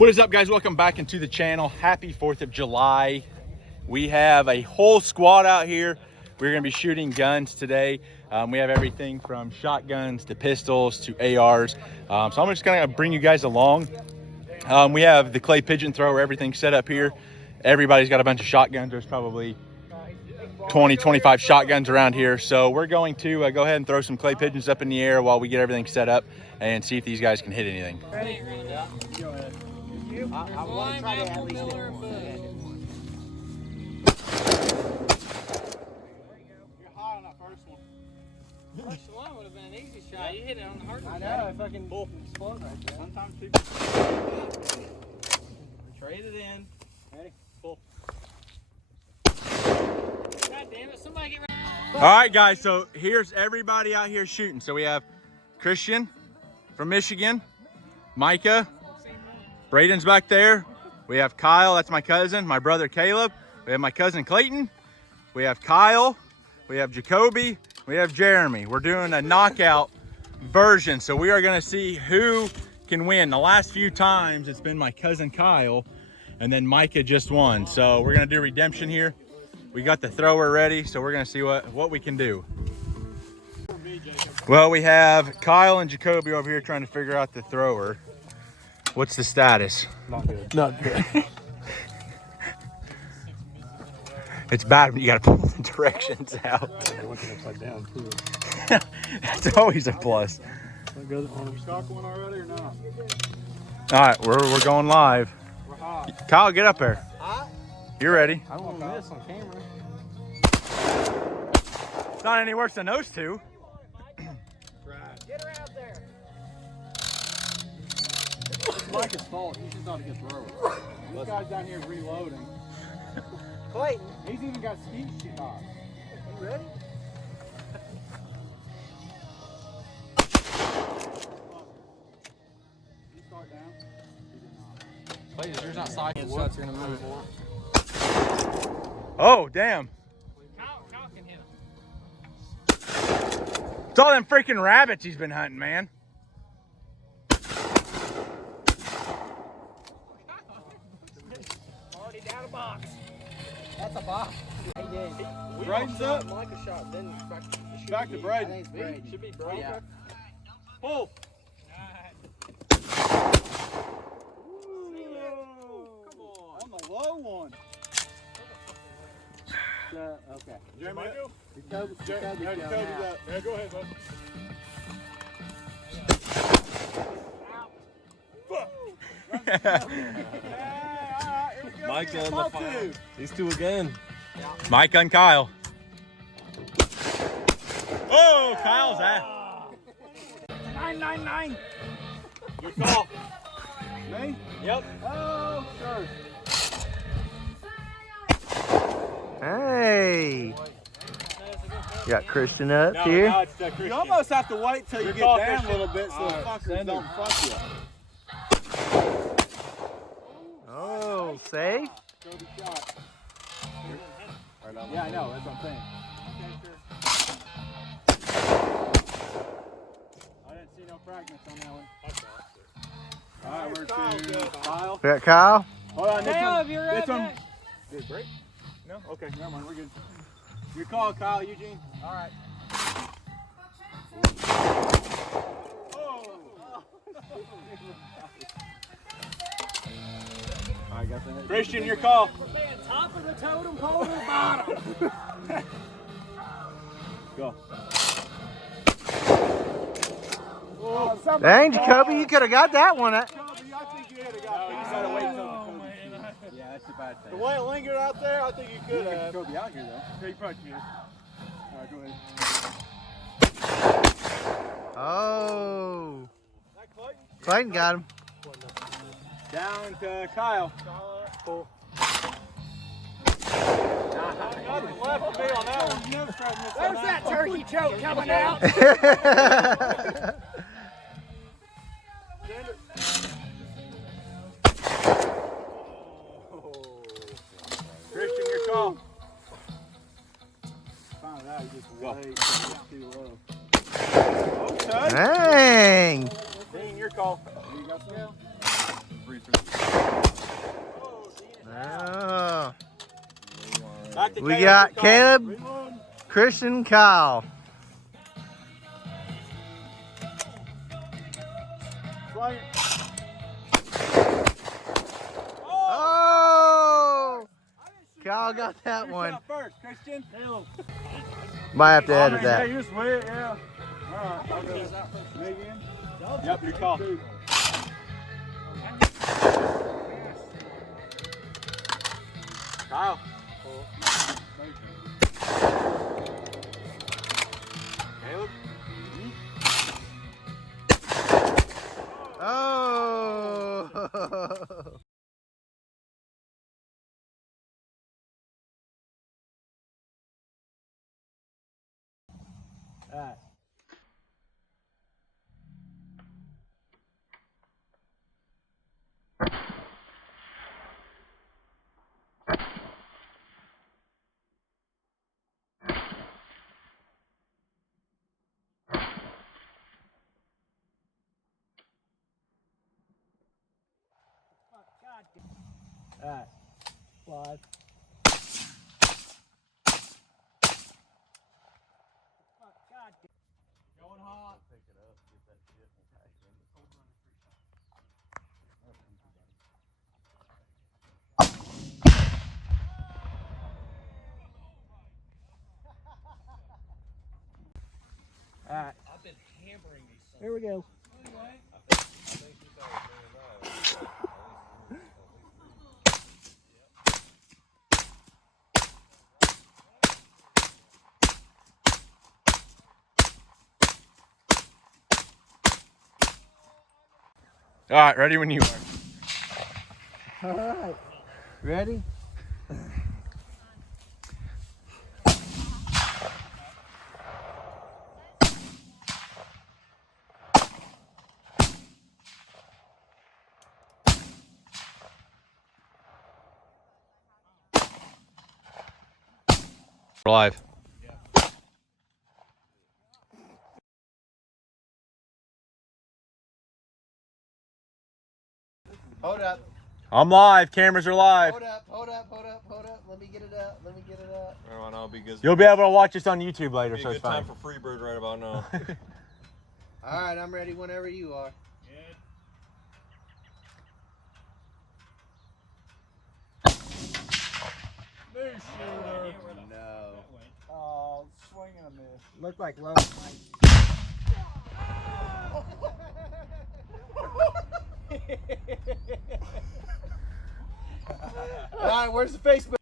What is up, guys? Welcome back into the channel. Happy 4th of July. We have a whole squad out here. We're gonna be shooting guns today. We have everything from shotguns to pistols to ARs. So I'm just gonna bring you guys along. We have the clay pigeon thrower, everything set up here. Everybody's got a bunch of shotguns. There's probably 20, 25 shotguns around here. So we're going to go ahead and throw some clay pigeons up in the air while we get everything set up and see if these guys can hit anything. Ready? Yeah. Go ahead. I want to try to at least hit one. You're high on that first one. First one would have been an easy shot. You hit it on the hard one. I know, if I can explode right there. Sometimes people trade it in. Ready? Pull. God damn it, somebody get ready. All right, guys, so here's everybody out here shooting. So we have Christian from Michigan, Micah, Braden's back there. We have Kyle, that's my cousin, my brother Caleb. We have my cousin Clayton. We have Kyle. We have Jacoby. We have Jeremy. We're doing a knockout version. So we are gonna see who can win. The last few times it's been my cousin Kyle, and then Micah just won. So we're gonna do redemption here. We got the thrower ready, so we're gonna see what we can do. Well, we have Kyle and Jacoby over here trying to figure out the thrower. What's the status? Not good. Not good. It's bad when you gotta pull the directions out. Looking upside down too. That's always a plus. You stock one already or not? All right, we're going live. We're hot. Kyle, get up there. You're ready. I don't want to miss on camera. It's not any worse than those two. Get her out there. It's Micah's fault. He's just not a good thrower. This guy's down here reloading. Clayton. He's even got skeet shit on. You ready? You start down. He did not. Clayton, yours not cycling. Shots are going to move. Oh, damn. Cowl can hit him. It's all them freaking rabbits he's been hunting, man. Already down a box. That's a box. He did. Braden's up. Micah shot. Then Back to Braden. I think it's Braden. Should be Braden. Yeah. Pull. Come on. On the low one. Okay. Jeremy, Jacoby's Jacoby's going up. out. Yeah, go ahead, bud. Mike's on the fire. These two again. Mike and Kyle. Oh, Kyle's at. 999. Good call. Me? Yep. Oh, sure. Hey, got Christian up here. No, it's Christian. You almost have to wait till you Good get call, down Christian. a little bit so the All right, fuckers send don't her. fuck you. Oh, safe. Kobe shot. Yeah, I know. That's what I'm saying. I didn't see no fragments on that one. All right, we're to Kyle. We got Kyle. Hold on, this Caleb, one. you're This up one. next. Did it break? No? Okay, never mind. We're good. Your call, Kyle, Eugene. All right. I got the head. Christian, your call. We're playing top of the totem pole to the bottom. Go. Dang, Jacoby, you could have got that one. Kobe, I think you could have got that. You gotta wait till the Yeah, that's a bad thing. The way it lingered out there, I think you could have. Kobe out here, though. Yeah, you probably can. All right, go ahead. Oh, That Clayton? Clayton got him. Down to Kyle. Pull. Nothing left for me on that one. There's that turkey choke coming out. Christian, your call. Found out you just way too low. Okay. Dang. Dean, your call. You got some? Back to We Caleb. got Caleb, Christian, Kyle. Swing it. Oh! Kyle got that You one. shot first, Christian. Caleb. Might have to edit Yeah, that. you just wait, yeah. All right, I'll go. Me again? Yep, your call. Kyle. Caleb. Oh! All right. All right. Slide. Going hot. All right. I've been hammering these. Here we go. I think she's always doing that. All right, ready when you are. All right. Ready? We're live. Hold up, I'm live. Cameras are live. hold up, hold up, hold up, hold up. Let me get it out, let me get it out. Right about now, be good. You'll be able to watch us on YouTube later, Be a so it's good time fine. for Freebird right about now. All right, I'm ready whenever you are. No. Oh, swing and a miss. Looked like low. All right, where's the Facebook?